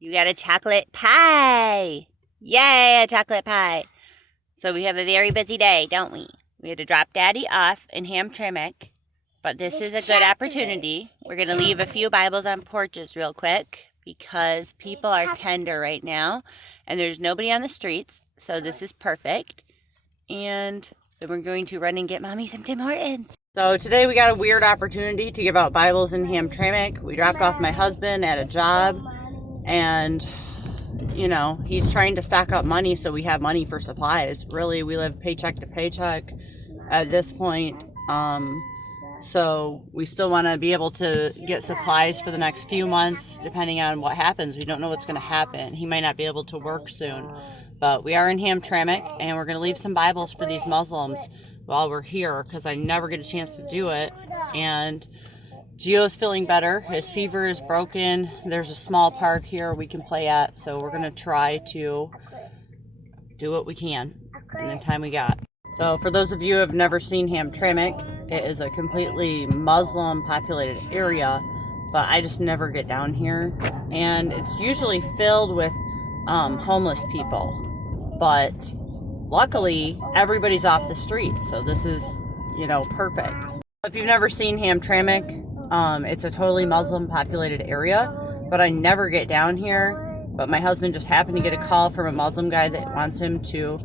You got a chocolate pie. Yay, a chocolate pie. So we have a very busy day, don't we? We had to drop Daddy off in Hamtramck, but this is a good opportunity. We're going to leave a few Bibles on porches real quick because people are tender right now and there's nobody on the streets, so this is perfect. And then we're going to run and get Mommy some Tim Hortons. So today we got a weird opportunity to give out Bibles in Hamtramck. We dropped off my husband at a job and he's trying to stock up money so we have money for supplies. Really, we live paycheck to paycheck at this point. So we still want to be able to get supplies for the next few months, depending on what happens. We don't know what's going to happen. He might not be able to work soon. But we are in Hamtramck, and we're going to leave some Bibles for these Muslims while we're here, because I never get a chance to do it. And Gio's feeling better. His fever is broken. There's a small park here we can play at, so we're going to try to do what we can in the time we got. So for those of you who have never seen Hamtramck, it is a completely Muslim populated area, but I just never get down here. And it's usually filled with homeless people, but luckily everybody's off the streets, so this is, perfect. If you've never seen Hamtramck, it's a totally Muslim populated area, but I never get down here. But my husband just happened to get a call from a Muslim guy that wants him to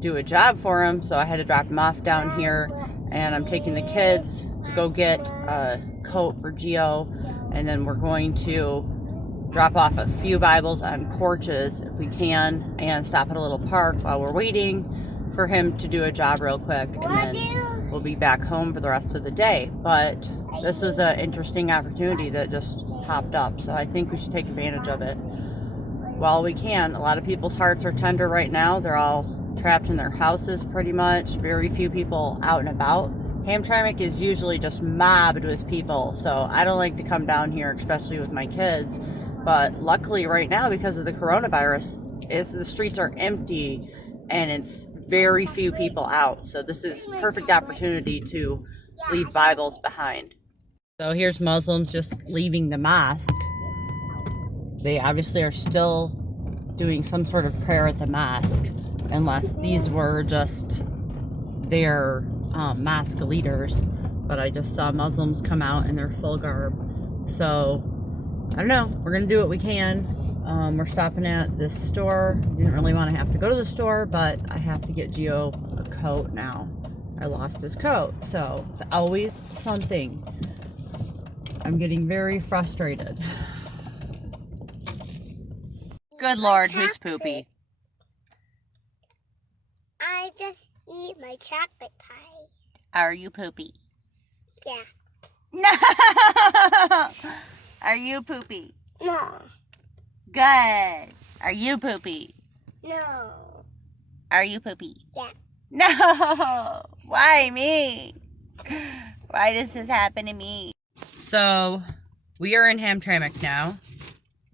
do a job for him, so I had to drop him off down here, and I'm taking the kids to go get a coat for Gio, and then we're going to drop off a few Bibles on porches if we can, and stop at a little park while we're waiting for him to do a job real quick, and then we'll be back home for the rest of the day. But this was an interesting opportunity that just popped up, so I think we should take advantage of it while we can. A lot of people's hearts are tender right now. They're all trapped in their houses pretty much. Very few people out and about. Hamtramck is usually just mobbed with people, so I don't like to come down here, especially with my kids. But luckily right now, because of the coronavirus, the streets are empty and it's very few people out. So this is perfect opportunity to leave Bibles behind. So here's Muslims just leaving the mosque. They obviously are still doing some sort of prayer at the mosque, unless these were just their mosque leaders. But I just saw Muslims come out in their full garb. So I don't know, we're gonna do what we can. We're stopping at this store. Didn't really want to have to go to the store, but I have to get Gio a coat now. I lost his coat, so it's always something. I'm getting very frustrated. Good Lord, who's poopy? I just eat my chocolate pie. Are you poopy? Yeah. No! Are you poopy? No. Good. Are you poopy? No. Are you poopy? Yeah. No! Why me? Why does this happen to me? So, we are in Hamtramck now.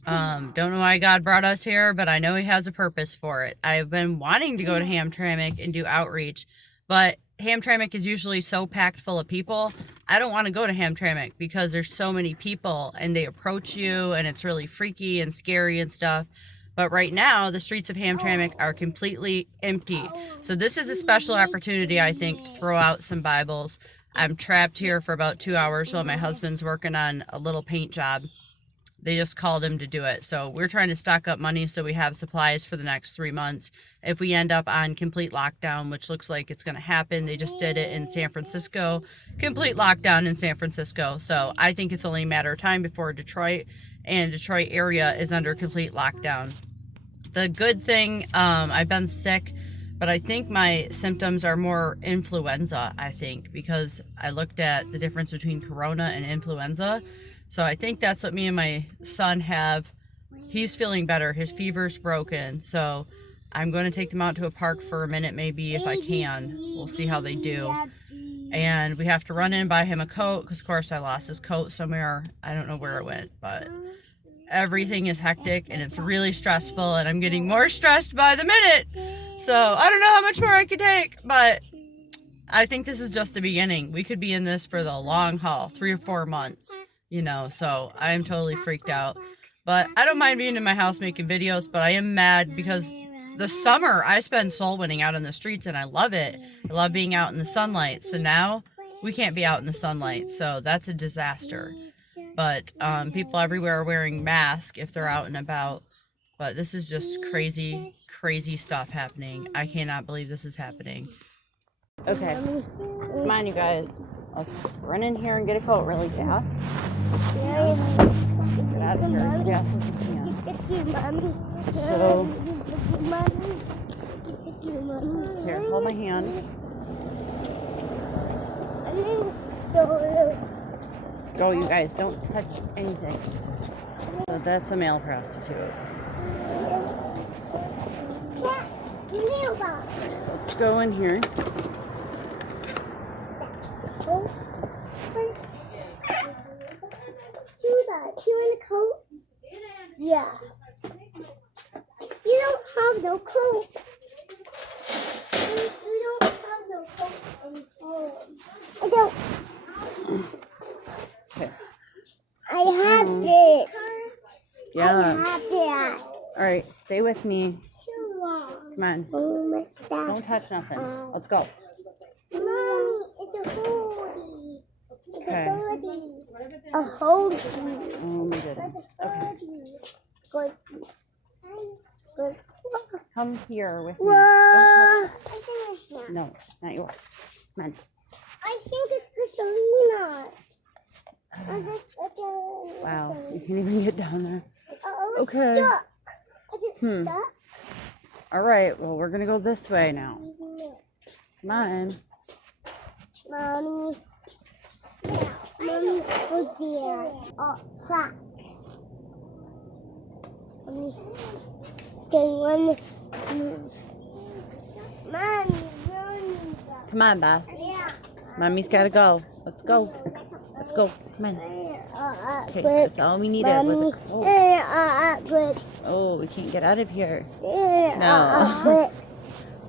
Don't know why God brought us here, but I know He has a purpose for it. I've been wanting to go to Hamtramck and do outreach, but Hamtramck is usually so packed full of people. I don't want to go to Hamtramck because there's so many people and they approach you and it's really freaky and scary and stuff. But right now, the streets of Hamtramck are completely empty. So this is a special opportunity, I think, to throw out some Bibles. I'm trapped here for about 2 hours while my husband's working on a little paint job. They just called him to do it. So we're trying to stock up money so we have supplies for the next 3 months. If we end up on complete lockdown, which looks like it's going to happen, they just did it in San Francisco. Complete lockdown in San Francisco. So I think it's only a matter of time before Detroit and Detroit area is under complete lockdown. The good thing, I've been sick, but I think my symptoms are more influenza, I think, because I looked at the difference between corona and influenza. So I think that's what me and my son have. He's feeling better. His fever's broken. So I'm going to take them out to a park for a minute, maybe, if I can. We'll see how they do. And we have to run in and buy him a coat, because, of course, I lost his coat somewhere. I don't know where it went, but everything is hectic, and it's really stressful, and I'm getting more stressed by the minute. So I don't know how much more I could take, but I think this is just the beginning. We could be in this for the long haul, 3 or 4 months. So I'm totally freaked out. But I don't mind being in my house making videos, but I am mad because the summer I spend soul winning out in the streets and I love it. I love being out in the sunlight. So now we can't be out in the sunlight. So that's a disaster. But people everywhere are wearing masks if they're out and about. But this is just crazy, crazy stuff happening. I cannot believe this is happening. Okay, come on, you guys. Let's run in here and get a coat really fast. Get out of here as fast as we can. So, here, hold my hand. Go, you guys, don't touch anything. So that's a male prostitute. Let's go in here. You want a coat? Yeah. You don't have no coat. You don't have no coat in home. I don't. Okay. I have it. Yeah. I have it. All right, stay with me. Too long. Come on. Oh, my God. Don't touch nothing. Let's go. Mommy, it's a hoodie. It's Okay. a hoodie. A hoodie. Oh my goodness. Okay. Good. Good. Come here with me. Whoa. Don't touch. No, not yours. Come on. I think it's Christina. Wow, you can't even get down there. Oh, Okay. stuck. Is it stuck? All right, well, we're going to go this way now. Come on. Mommy. Mommy, go there. Oh, crack. Mommy. Can one move? Mommy, run. Come on, Beth. Yeah. Mommy's got to go. Let's go. Let's go. Come on. Okay, that's all we needed was a coat. Good. Oh, we can't get out of here. No. No.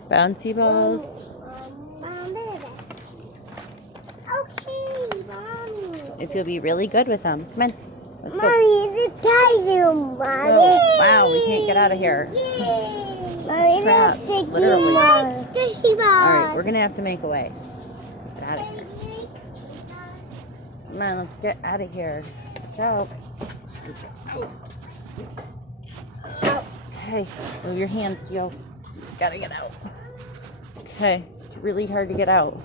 Bouncy balls. Okay, Mommy. If you'll be really good with them. Come on. Let's go. Mommy, it's a tiger, Mommy. Oh, wow, we can't get out of here. Mommy, Trapped, let's take literally. squishy balls. All right, we're going to have to make a way. Get out of here. Come on, let's get out of here. Watch out. Okay, move your hands, Joe. Gotta get out. Okay, it's really hard to get out.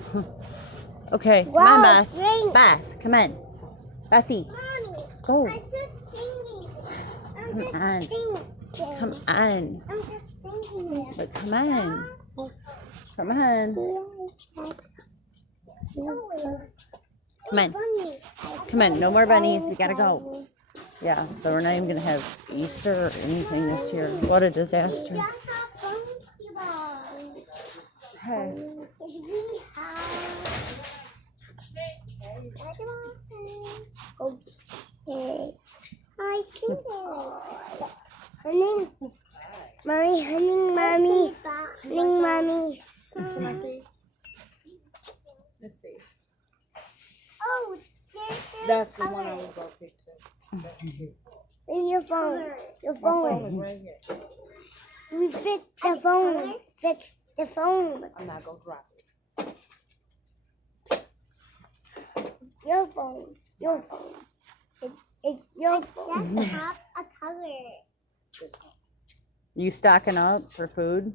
Okay, come on, Beth. Beth, come on. Bethy, Mommy, go. I'm just singing. I'm just Come on. singing. Come on. I'm just singing. But come on. Come on. Come on. Come on, no more bunnies. We gotta go. Yeah, so we're not even gonna have Easter or anything this year. What a disaster. Hey. Okay. I see it. Honey, mommy, honey, mommy, honey, mommy. Can I see? Let's see. Oh, That's the one I was gonna pick too. That's cute. your phone. Your My phone phone. is right here. We fix the phone. Fix the phone. I'm not gonna drop it. Your phone. Your phone. It's your phone. Just have a color. This one. You stocking up for food?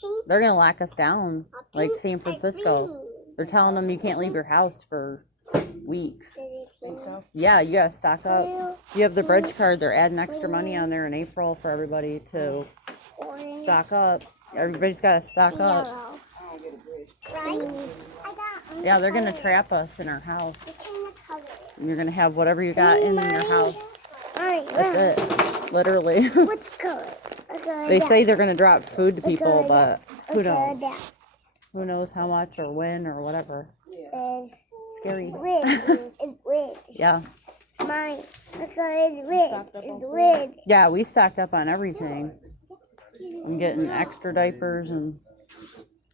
Pink. They're gonna lock us down, like pink San and Francisco. green. They're telling them you can't leave your house for weeks. Think so? Yeah, you gotta stock up. If you have the bridge card, they're adding extra money on there in April for everybody to Orange. stock up. Everybody's gotta stock up. Yellow. I don't get a bridge. Right? I got Yeah, they're gonna trap us in our house. It's in the color. You're gonna have whatever you got in your house. Alright, That's it. Literally. what's color? They say they're gonna drop food to people, but who knows? Who knows how much or when or whatever. Is Scary. red. It's red. Yeah. Mine. The color is red. It's red. Yeah, we stocked up on everything. I'm getting extra diapers and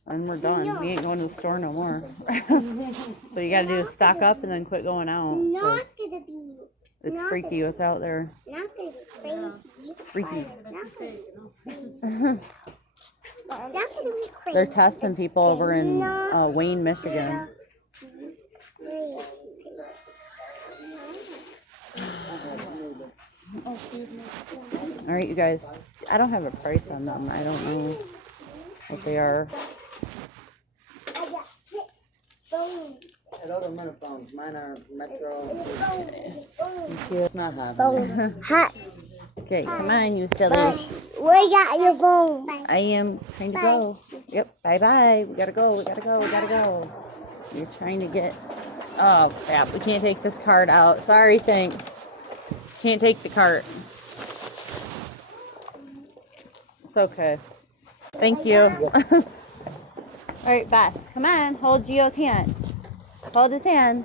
we're done. We ain't going to the store no more. So you gotta do is stock up and then quit going out. Not So gonna be It's not freaky what's out there. It's not gonna be crazy. Freaky. It's not gonna be crazy. It's not gonna be crazy. They're testing people over in Wayne, Michigan. All right, you guys. I don't have a price on them. I don't know what they are. At other minute phones, mine are Metro. Thank you. Not having. Hot. Okay, come on, you sillies. Where you got your phone? I am trying to go. Yep, bye-bye. We gotta go, we gotta go, we gotta go. You're trying to get... Oh, crap. We can't take this card out. Sorry, Think. Can't take the cart. It's okay. Thank you. All right, bye. Come on, hold Gio's hand. Hold his hand.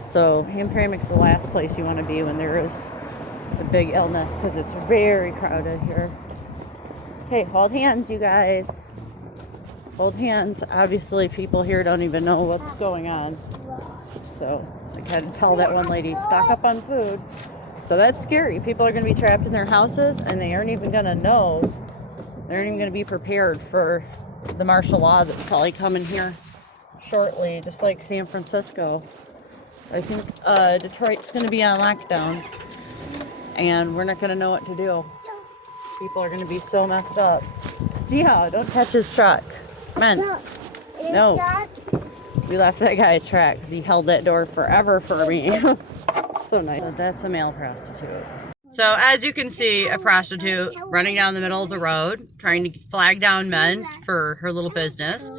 So, Hamtramck's the last place you want to be when there is a big illness because it's very crowded here. Okay, hold hands, you guys. Hold hands. Obviously, people here don't even know what's going on. So, I had to tell that one lady, stock up on food. So, that's scary. People are going to be trapped in their houses and they aren't even going to know. They aren't even going to be prepared for the martial law that's probably coming here shortly, just like San Francisco. I think Detroit's going to be on lockdown, and we're not going to know what to do. People are going to be so messed up. Jiha, don't touch his truck. Come on. No. We left that guy a track because he held that door forever for me. So nice. So that's a male prostitute. So as you can see, a prostitute running down the middle of the road, trying to flag down men for her little business.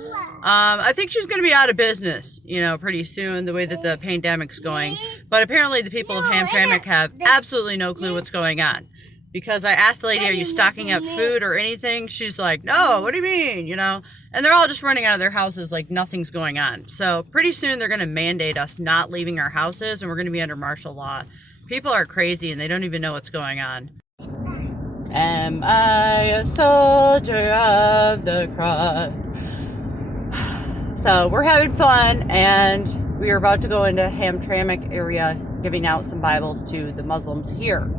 I think she's going to be out of business, you know, pretty soon, the way that the pandemic's going. But apparently the people of Hamtramck have absolutely no clue what's going on. Because I asked the lady, are you stocking up food or anything? She's like, no, what do you mean, you know? And they're all just running out of their houses like nothing's going on. So pretty soon they're going to mandate us not leaving our houses, and we're going to be under martial law. People are crazy and they don't even know what's going on. Am I a soldier of the cross? So we're having fun, and we are about to go into Hamtramck area giving out some Bibles to the Muslims here.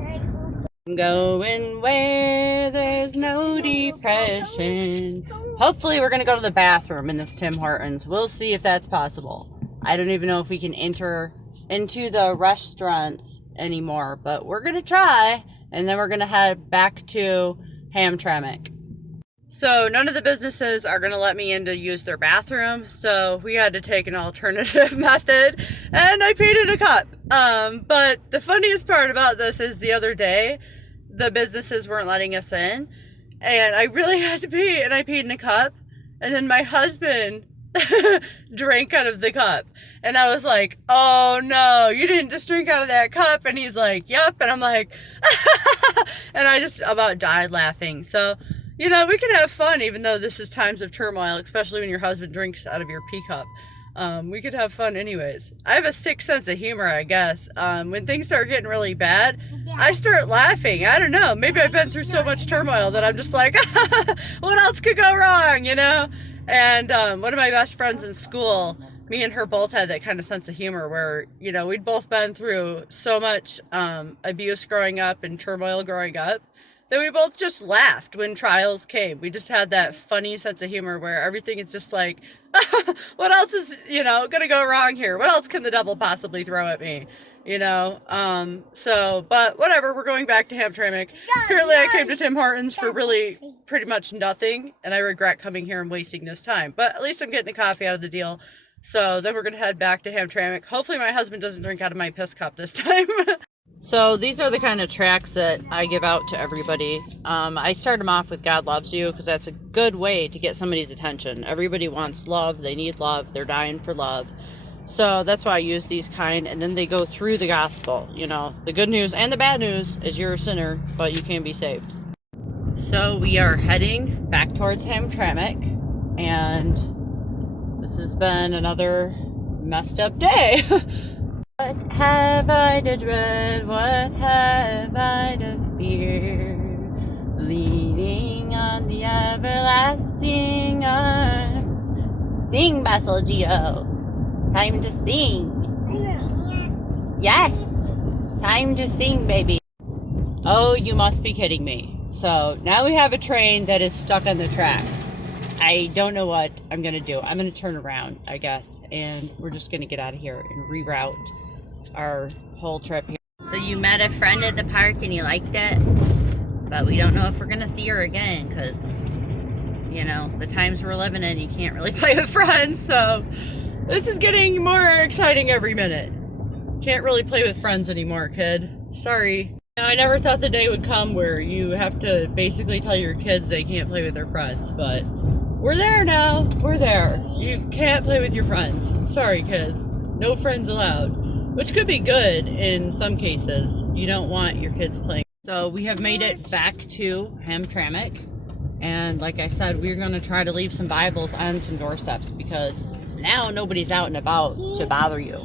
I'm going where there's no depression. Hopefully we're going to go to the bathroom in this Tim Hortons. We'll see if that's possible. I don't even know if we can enter into the restaurants anymore, but we're going to try, and then we're going to head back to Hamtramck. So none of the businesses are going to let me in to use their bathroom, so we had to take an alternative method, and I peed in a cup. But the funniest part about this is the other day, the businesses weren't letting us in, and I really had to pee, and I peed in a cup, and then my husband drank out of the cup, and I was like, oh no, you didn't just drink out of that cup. And he's like, yep. And I'm like and I just about died laughing. So, you know, we can have fun even though this is times of turmoil, especially when your husband drinks out of your pee cup. We could have fun anyways. I have a sick sense of humor, I guess. When things start getting really bad, I start laughing. I don't know, maybe I've been through so much turmoil that I'm just like what else could go wrong, you know? And one of my best friends in school, me and her both had that kind of sense of humor where, you know, we'd both been through so much abuse growing up and turmoil growing up that we both just laughed when trials came. We just had that funny sense of humor where everything is just like, what else is, you know, gonna go wrong here? What else can the devil possibly throw at me? You know, but whatever, we're going back to Hamtramck. Apparently I came to Tim Hortons for really pretty much nothing, and I regret coming here and wasting this time. But at least I'm getting a coffee out of the deal. So then we're going to head back to Hamtramck. Hopefully my husband doesn't drink out of my piss cup this time. So these are the kind of tracts that I give out to everybody. I start them off with God loves you, because that's a good way to get somebody's attention. Everybody wants love. They need love. They're dying for love. So that's why I use these kind, and then they go through the gospel. You know, the good news and the bad news is you're a sinner, but you can be saved. So we are heading back towards Hamtramck, and this has been another messed up day. What have I to dread? What have I to fear? Leaning on the everlasting arms. Sing, Bethel Geo. Time to sing. I Yes. Time to sing, baby. Oh, you must be kidding me. So now we have a train that is stuck on the tracks. I don't know what I'm going to do. I'm going to turn around, I guess. And we're just going to get out of here and reroute our whole trip here. So you met a friend at the park and you liked it. But we don't know if we're going to see her again because, you know, the times we're living in, you can't really play with friends. So this is getting more exciting every minute. Can't really play with friends anymore, kid. Sorry. I never thought the day would come where you have to basically tell your kids they can't play with their friends, but we're there now. We're there. You can't play with your friends. Sorry, kids. No friends allowed. Which could be good in some cases. You don't want your kids playing. So we have made it back to Hamtramck. And like I said, we're going to try to leave some Bibles on some doorsteps because now nobody's out and about to bother you.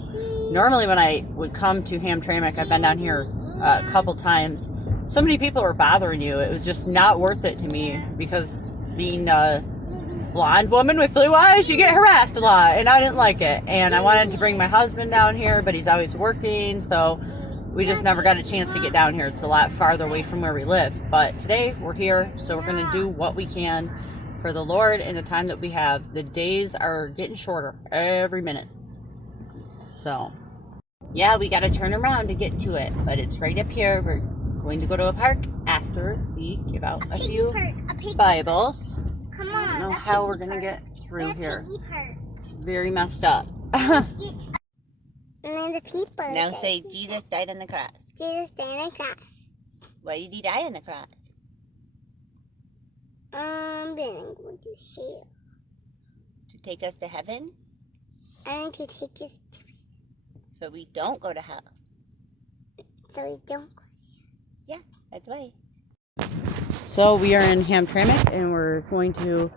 Normally when I would come to Hamtramck, I've been down here a couple times, so many people were bothering you. It was just not worth it to me because being a blonde woman with blue eyes, you get harassed a lot, and I didn't like it. And I wanted to bring my husband down here, but he's always working, so we just never got a chance to get down here. It's a lot farther away from where we live. But today we're here, so we're going to do what we can for the Lord in the time that we have. The days are getting shorter every minute. So yeah, we got to turn around to get to it, but it's right up here. We're going to go to a park after we give out a few Bibles. Come I don't on. know how we're going to get through here. Part. It's very messed up. And then the people. Now say, Jesus died on the cross. Jesus died on the cross. Why did he die on the cross? Then I'm going to hell. To take us to heaven? And to take us to. So we don't go to hell. So we don't. Yeah, that's right. So we are in Hamtramck and we're going to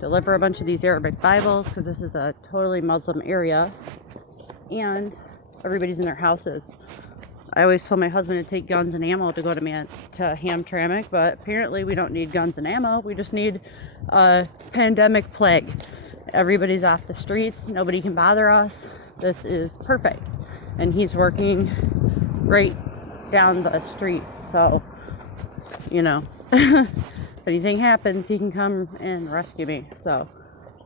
deliver a bunch of these Arabic Bibles because this is a totally Muslim area and everybody's in their houses. I always told my husband to take guns and ammo to go to Hamtramck, but apparently we don't need guns and ammo. We just need a pandemic plague. Everybody's off the streets. Nobody can bother us. This is perfect. And he's working right down the street. So, you know, if anything happens, he can come and rescue me. So,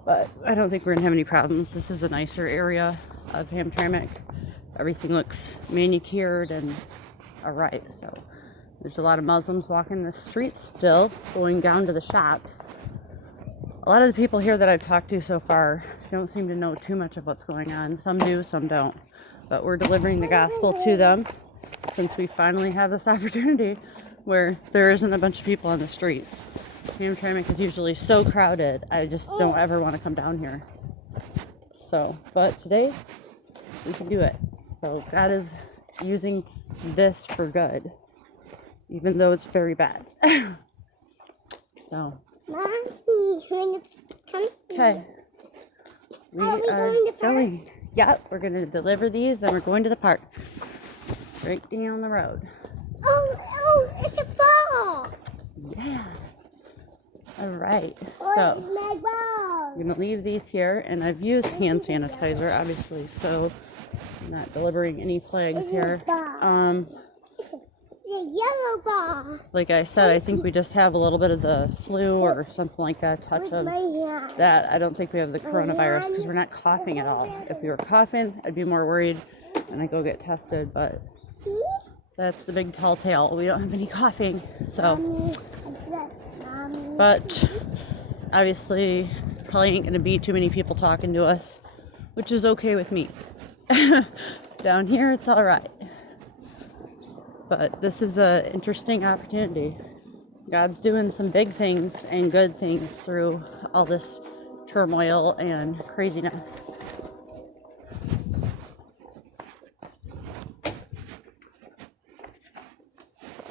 but I don't think we're going to have any problems. This is a nicer area of Hamtramck. Everything looks manicured and all right. So there's a lot of Muslims walking the streets still, going down to the shops. A lot of the people here that I've talked to so far don't seem to know too much of what's going on. Some do, some don't. But we're delivering the gospel to them since we finally have this opportunity where there isn't a bunch of people on the streets. Hamtramck is usually so crowded, I just don't ever want to come down here. So, but today we can do it. So God is using this for good, even though it's very bad. So. Mommy, Okay. We are going. Yep, we're going to deliver these, then we're going to the park. Right down the road. Oh, it's a ball. Yeah. All right. Oh, So, it's my ball. I'm going to leave these here, and I've used hand sanitizer, obviously, so I'm not delivering any plagues here. It's a yellow ball. Like I said, I think we just have a little bit of the flu or something like that, touch of that. I don't think we have the coronavirus because we're not coughing at all. If we were coughing, I'd be more worried and I'd go get tested, but See? that's the big telltale. We don't have any coughing, so. Mommy. But obviously, probably ain't gonna be too many people talking to us, which is okay with me. Down here, it's all right. But this is an interesting opportunity. God's doing some big things and good things through all this turmoil and craziness.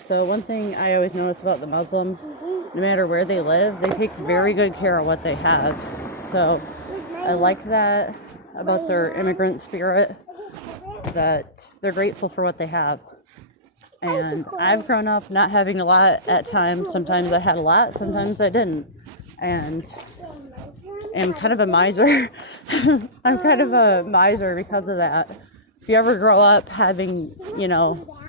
So one thing I always notice about the Muslims, no matter where they live, they take very good care of what they have. So I like that about their immigrant spirit, that they're grateful for what they have. And I've grown up not having a lot at times. Sometimes I had a lot, sometimes I didn't. And am kind of a miser. I'm kind of a miser because of that. If you ever grow up having, you know,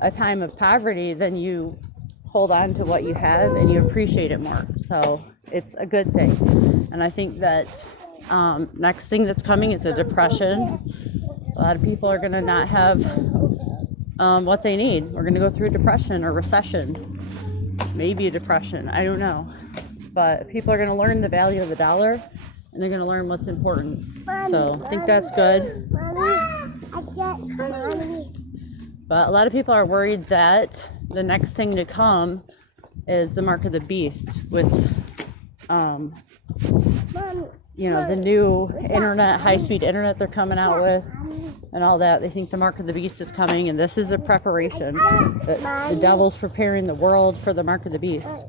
a time of poverty, then you hold on to what you have and you appreciate it more. So it's a good thing. And I think that next thing that's coming is a depression. A lot of people are going to not have what they need. We're going to go through a depression or recession. Maybe a depression. I don't know. But people are going to learn the value of the dollar, and they're going to learn what's important. So I think that's good. But a lot of people are worried that the next thing to come is the mark of the beast with, you know, the new internet, high-speed internet they're coming out with and all that. They think the mark of the beast is coming, and this is a preparation. The devil's preparing the world for the mark of the beast.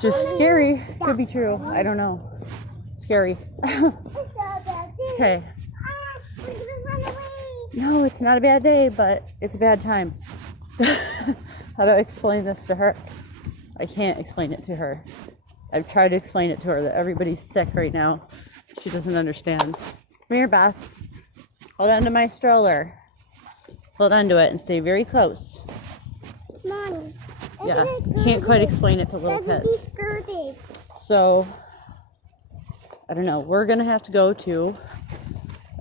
Just scary. Could be true. I don't know. Scary. Okay. No, it's not a bad day, but it's a bad time. How do I explain this to her? I can't explain it to her. I've tried to explain it to her that everybody's sick right now. She doesn't understand. Come here, Beth. Hold on to my stroller. Hold on to it and stay very close. Mommy. Yeah, can't quite explain it to little kids. So, I don't know. We're going to have to go to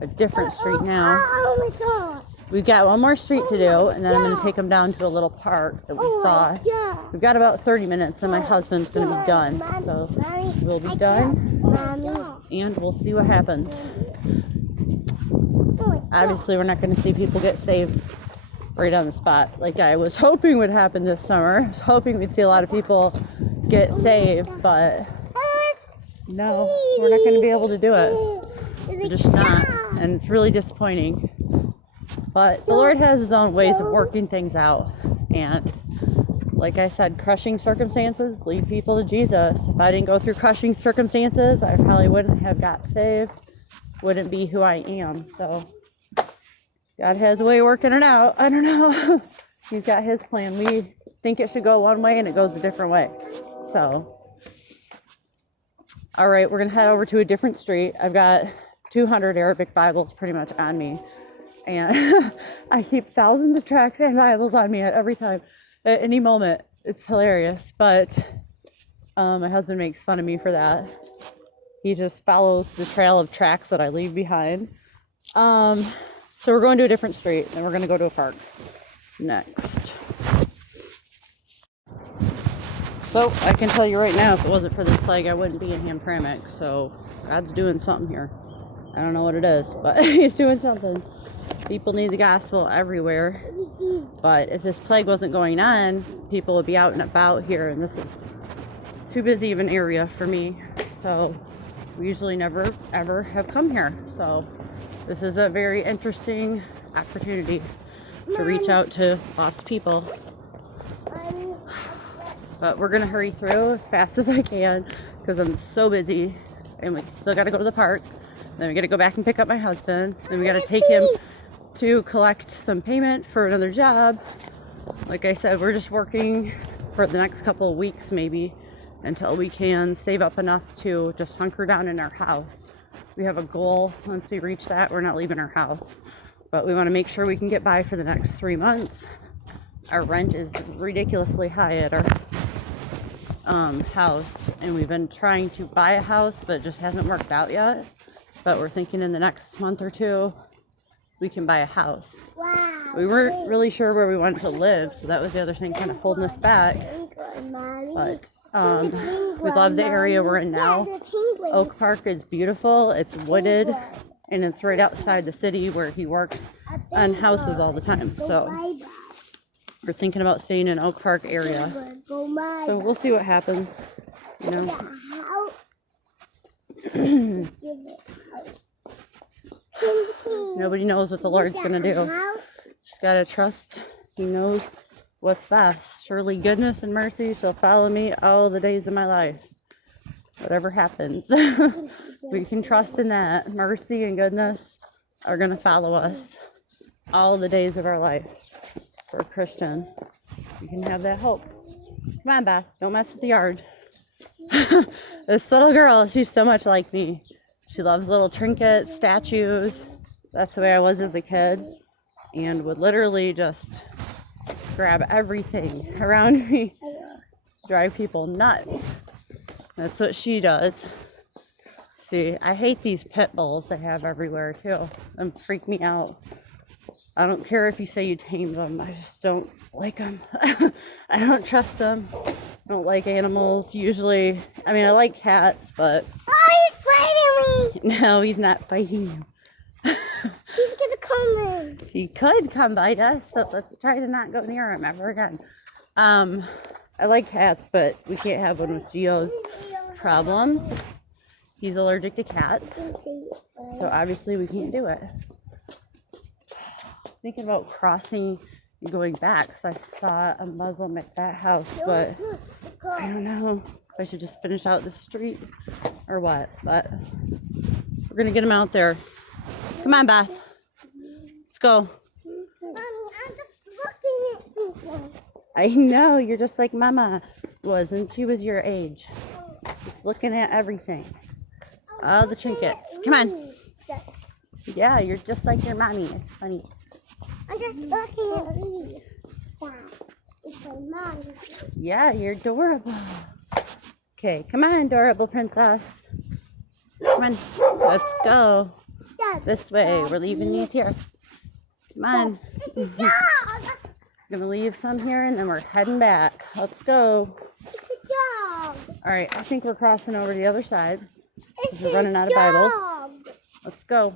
a different street now. Oh my gosh. We've got one more street to do, and then I'm going to take them down to a little park that we saw. We've got about 30 minutes, and my husband's going to be done. So, we'll be done, and we'll see what happens. Obviously, we're not going to see people get saved right on the spot like I was hoping would happen this summer. I was hoping we'd see a lot of people get saved, but no, we're not going to be able to do it. We're just not, and it's really disappointing. But the Lord has his own ways of working things out, and like I said, crushing circumstances lead people to Jesus. If I didn't go through crushing circumstances, I probably wouldn't have got saved, wouldn't be who I am. So God has a way of working it out. I don't know. He's got his plan. We think it should go one way and it goes a different way. So, all right, we're going to head over to a different street. I've got 200 Arabic Bibles pretty much on me. And I keep thousands of tracts and Bibles on me at every time, at any moment. It's hilarious. But my husband makes fun of me for that. He just follows the trail of tracks that I leave behind. So we're going to a different street, and we're going to go to a park next. So I can tell you right now, if it wasn't for this plague, I wouldn't be in Hamtramck. So God's doing something here. I don't know what it is, but he's doing something. People need the gospel everywhere. But if this plague wasn't going on, people would be out and about here, and this is too busy of an area for me. So we usually never, ever have come here. So this is a very interesting opportunity to reach out to lost people. But we're going to hurry through as fast as I can because I'm so busy. And we still got to go to the park. Then we got to go back and pick up my husband. Then we got to take him to collect some payment for another job. Like I said, we're just working for the next couple of weeks maybe until we can save up enough to just hunker down in our house. We have a goal. Once we reach that, we're not leaving our house. But we want to make sure we can get by for the next 3 months. Our rent is ridiculously high at our house. And we've been trying to buy a house, but it just hasn't worked out yet. But we're thinking in the next month or two, we can buy a house. Wow. We weren't really sure where we wanted to live, so that was the other thing kind of holding us back. But we love the area we're in now. Oak Park is beautiful. It's wooded, and it's right outside the city where he works on houses all the time. So we're thinking about staying in Oak Park area. So we'll see what happens. You know, nobody knows what the Lord's gonna do. Just gotta trust. He knows what's best. Surely goodness and mercy shall follow me all the days of my life. Whatever happens, we can trust in that. Mercy and goodness are going to follow us all the days of our life. For a Christian, you can have that hope. Come on, Beth. Don't mess with the yard. This little girl, she's so much like me. She loves little trinkets, statues. That's the way I was as a kid. And would literally just grab everything around me. Drive people nuts. That's what she does. See, I hate these pit bulls they have everywhere too. Them freak me out. I don't care if you say you tamed them. I just don't like them. I don't trust them. I don't like animals. Usually, I mean, I like cats, but... Oh, he's fighting me! No, he's not fighting you. He's gonna come in. He could come bite us, so let's try to not go near him ever again. I like cats, but we can't have one with Gio's problems. He's allergic to cats, so obviously we can't do it. Thinking about crossing and going back, because I saw a Muslim at that house, but I don't know if I should just finish out the street or what, but we're gonna get him out there. Come on, Beth. Let's go. Mommy, I'm just looking at something. I know, you're just like Mama was when she was your age. Just looking at everything. All the trinkets. Come on. Yeah, you're just like your mommy. It's funny. I'm just looking at these. It's my mom. Yeah, you're adorable. Okay, come on, adorable princess. Come on, let's go. This way. We're leaving these here. Come on. Gonna leave some here and then we're heading back. Let's go. It's a dog. All right, I think we're crossing over to the other side. It's We're running out of Bibles. Let's go.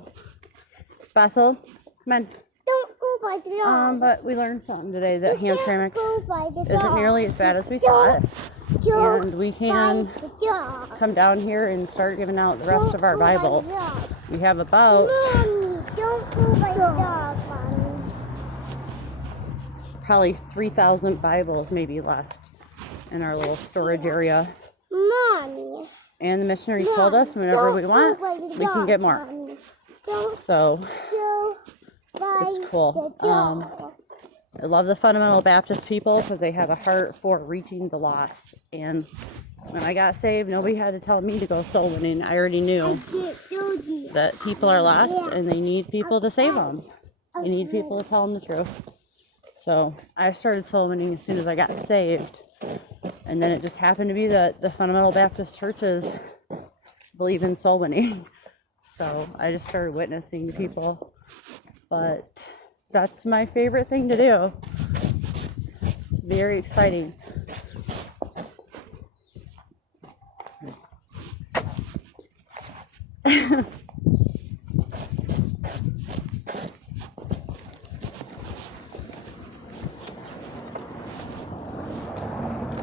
Bethel, come on. Don't go by the dog. But we learned something today that You can't Hamtramck go by the dog. isn't nearly as bad as we thought. Don't And we by can the dog. come down here and start giving out the rest of our Don't go by the Bibles. dog. We have about Mommy, don't go by the dog, Mommy. probably 3,000 Bibles maybe left in our little storage area. Mommy. And the missionaries told us whenever we want, we can get more. Mommy. Don't So go by it's cool. the dog. I love the fundamental Baptist people because they have a heart for reaching the lost. And when I got saved, nobody had to tell me to go soul winning. I already knew that people are lost and they need people to save them. They need people to tell them the truth. So I started soul winning as soon as I got saved. And then it just happened to be that the fundamental Baptist churches believe in soul winning. So I just started witnessing to people. But that's my favorite thing to do. Very exciting.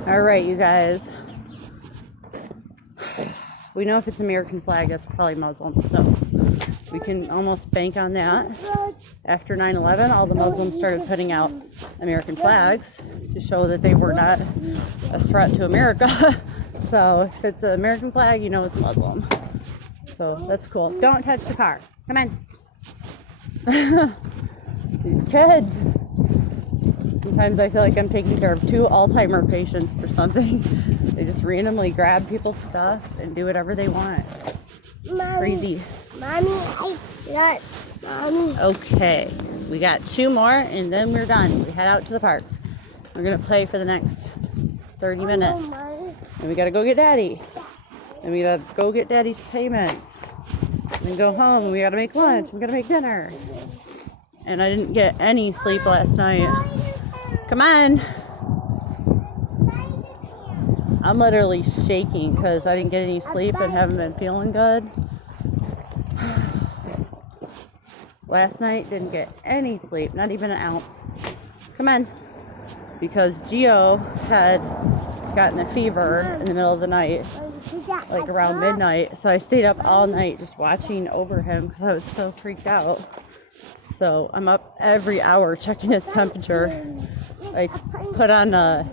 All right, you guys. We know if it's American flag, that's probably Muslim, so we can almost bank on that. After 9/11, all the Muslims started putting out American flags to show that they were not a threat to America. So if it's an American flag, you know it's Muslim. So that's cool. Don't touch the car. Come on. These kids. Sometimes I feel like I'm taking care of 2 Alzheimer patients or something. They just randomly grab people's stuff and do whatever they want. Mommy, Crazy. Mommy, I shut. Mommy. Okay, we got 2 more and then we're done. We head out to the park. We're gonna play for the next 30 minutes. And we gotta go get Daddy. And we gotta go get Daddy's payments. And go home and we gotta make lunch. We gotta make dinner. And I didn't get any sleep last night. Come on. I'm literally shaking because I didn't get any sleep and haven't been feeling good. Last night, didn't get any sleep, not even an ounce. Come on. Because Gio had gotten a fever in the middle of the night, like around midnight. So I stayed up all night just watching over him because I was so freaked out. So I'm up every hour checking his temperature. I put on a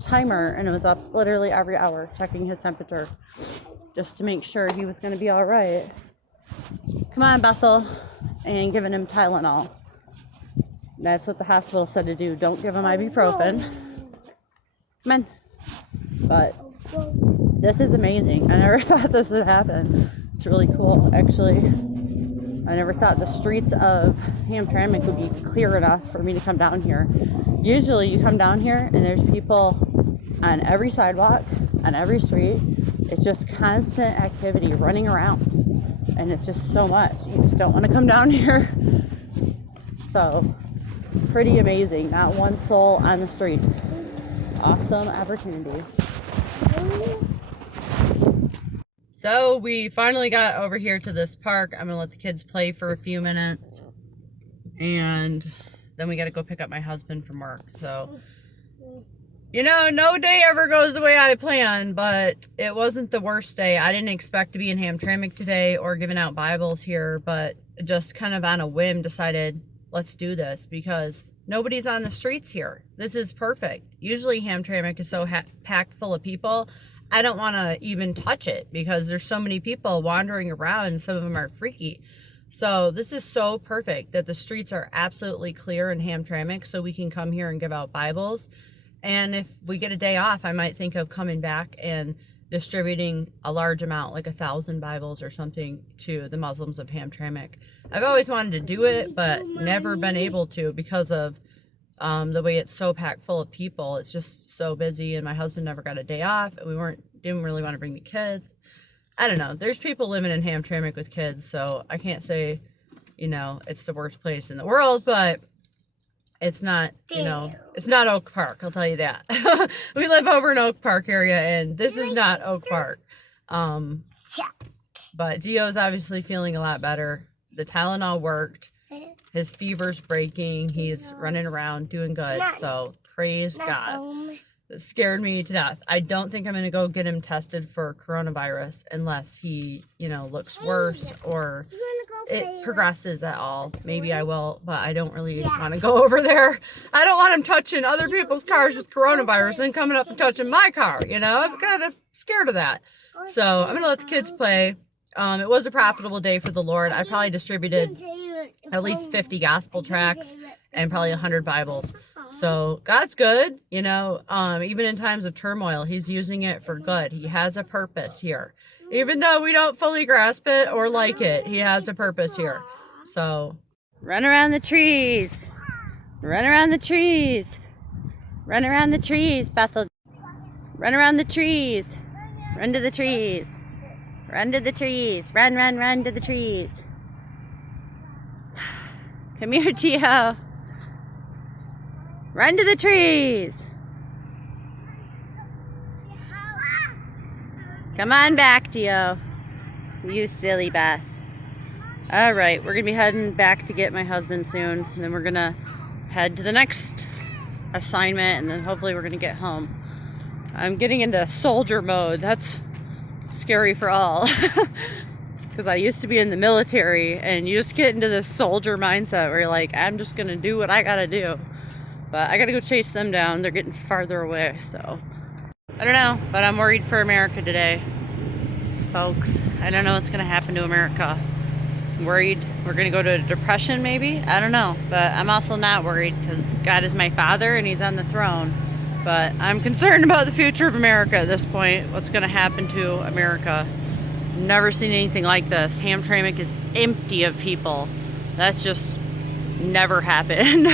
timer and it was up literally every hour checking his temperature just to make sure he was going to be all right. Come on, Bethel. And giving him Tylenol. That's what the hospital said to do. Don't give him ibuprofen. Come on. But This is amazing. I never thought this would happen. It's really cool, actually. I never thought the streets of Hamtramck would be clear enough for me to come down here. Usually you come down here and there's people on every sidewalk, on every street. It's just constant activity running around. And it's just so much. You just don't want to come down here. So, pretty amazing. Not one soul on the streets. Awesome opportunity. So we finally got over here to this park. I'm gonna let the kids play for a few minutes, and then we gotta go pick up my husband from work. So, you know, no day ever goes the way I planned, but it wasn't the worst day. I didn't expect to be in Hamtramck today or giving out Bibles here, but just kind of on a whim decided, let's do this because nobody's on the streets here. This is perfect. Usually Hamtramck is so packed full of people. I don't want to even touch it because there's so many people wandering around and some of them are freaky. So this is so perfect that the streets are absolutely clear in Hamtramck so we can come here and give out Bibles. And if we get a day off, I might think of coming back and distributing a large amount, like 1,000 Bibles or something, to the Muslims of Hamtramck. I've always wanted to do it, but never been able to because of the way it's so packed full of people. It's just so busy, and my husband never got a day off, and we didn't really want to bring the kids. I don't know. There's people living in Hamtramck with kids, so I can't say, you know, it's the worst place in the world, but it's not, you know, it's not Oak Park, I'll tell you that. We live over in Oak Park area, and this is not Oak Park. But Gio's obviously feeling a lot better. The Tylenol worked. His fever's breaking. He's running around doing good. So praise God. It scared me to death. I don't think I'm going to go get him tested for coronavirus unless he, you know, looks worse or it progresses at all. Maybe I will, but I don't really want to go over there. I don't want him touching other people's cars with coronavirus and coming up and touching my car. You know, I'm kind of scared of that. So I'm going to let the kids play. It was a profitable day for the Lord. I probably distributed at least 50 gospel tracts and probably 100 Bibles. So God's good, you know, even in times of turmoil, he's using it for good. He has a purpose here. Even though we don't fully grasp it or like it, he has a purpose here. So run around the trees. Run around the trees. Run around the trees, Bethel. Run around the trees. Run to the trees. Run to the trees. Run, run, run to the trees. Come here, Gio. Run to the trees. Come on back, Gio. You silly Beth. All right, we're going to be heading back to get my husband soon. And then we're going to head to the next assignment. And then hopefully we're going to get home. I'm getting into soldier mode. That's scary for all. Because I used to be in the military. And you just get into this soldier mindset where you're like, I'm just going to do what I got to do. But I gotta go chase them down. They're getting farther away, so I don't know, but I'm worried for America today, folks. I don't know what's gonna happen to America. I'm worried we're gonna go to a depression, maybe. I don't know, but I'm also not worried because God is my Father and He's on the throne. But I'm concerned about the future of America at this point. What's gonna happen to America? Never seen anything like this. Hamtramck is empty of people. That's just never happened.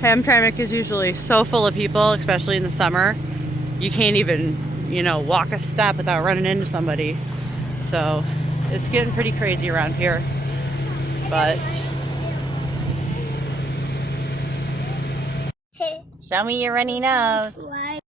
Hamtramck is usually so full of people, especially in the summer. You can't even, you know, walk a step without running into somebody. So it's getting pretty crazy around here. But show me your runny nose.